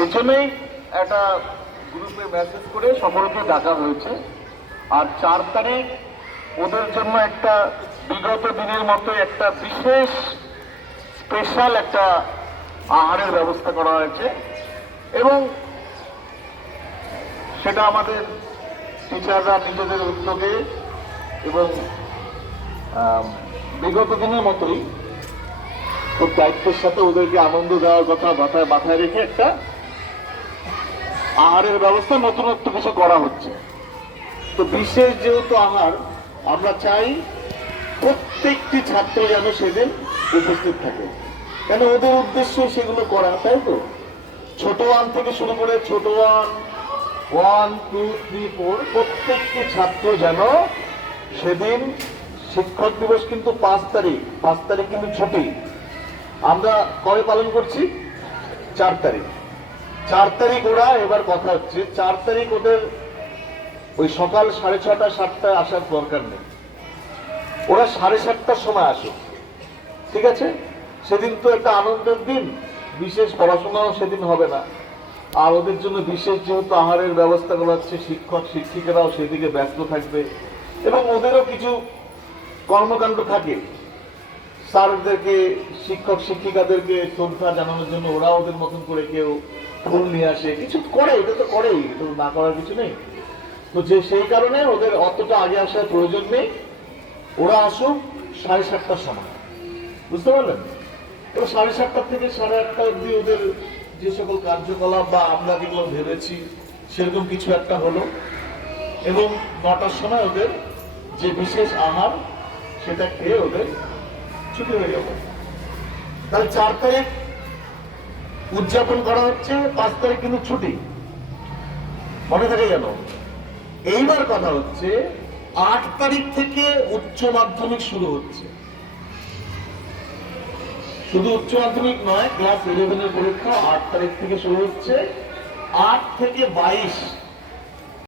এজন্যই একটা গ্রুপে মেসেজ করে সকলকে ডাকা হয়েছে। আর 4 তারিখ ওদের জন্য একটা বিগত দিনের মতো একটা বিশেষ স্পেশাল একটা আহারের ব্যবস্থা করা হয়েছে এবং সেটা আমাদের টিচাররা নিজেদের উদ্যোগে এবং বিগত দিনের মতোই খুব দায়িত্বের সাথে ওদেরকে আনন্দ দেওয়ার কথা মাথায় রেখে একটা আহারের ব্যবস্থা নতুনত্ব কিছু করা হচ্ছে। তো বিশেষ যেহেতু আহার, আমরা চাই প্রত্যেকটি ছাত্র যেন সেদিন উপস্থিত থাকে, কেন ওদের উদ্দেশ্য সেগুলো করা, তাই তো? ছোট 1 থেকে শুরু করে ছোট 1, 2, 3, 4 প্রত্যেকটি ছাত্র যেন সেদিন, শিক্ষক দিবস কিন্তু 5 তারিখ, 5 তারিখ কিন্তু ছুটি, আমরা কবে পালন করছি? 4 তারিখ। 4 তারিখ ওরা, এবার কথা হচ্ছে 4 তারিখ ওদের ওই সকাল 6:30 7টায় আসার দরকার নেই, ওরা 7:30টার সময় আসুক, ঠিক আছে? সেদিন তো একটা আনন্দের দিন, বিশেষ পড়াশোনাও সেদিন হবে না, আর ওদের জন্য বিশেষ যেহেতু আহারের ব্যবস্থা করা হচ্ছে, শিক্ষক শিক্ষিকারাও সেদিকে ব্যস্ত থাকবে এবং ওদেরও কিছু কর্মকাণ্ড থাকে, স্যারদেরকে শিক্ষক শিক্ষিকাদেরকে শ্রদ্ধা জানানোর জন্য ওরা ওদের মতন করে কেউ ফুল নিয়ে আসে, কিছু করে, এটা তো করেই, তো না করার কিছু নেই। তো যে সেই কারণে ওদের অতটা আগে আসার প্রয়োজন নেই, ওরা আসুক 7:30টার সময়, বুঝতে পারলেন? তো 7:30 থেকে 8:30 অব্দি ওদের যে সকল কার্যকলাপ বা আমরা যেগুলো ভেবেছি সেরকম কিছু একটা হলো এবং 9টার সময় ওদের যে বিশেষ আহার সেটা খেয়ে ওদের ছুটি হয়ে যাবে। তাহলে 4 তারিখ উদযাপন করা হচ্ছে, 5 তারিখ কিন্তু ছুটি, মনে থাকে যেন। এইবার কথা হচ্ছে 8 তারিখ থেকে উচ্চ মাধ্যমিক শুরু হচ্ছে, শুধু উচ্চ মাধ্যমিক নয়, ক্লাস 11 এর পরীক্ষা 8 তারিখ থেকে শুরু হচ্ছে। 8 থেকে 22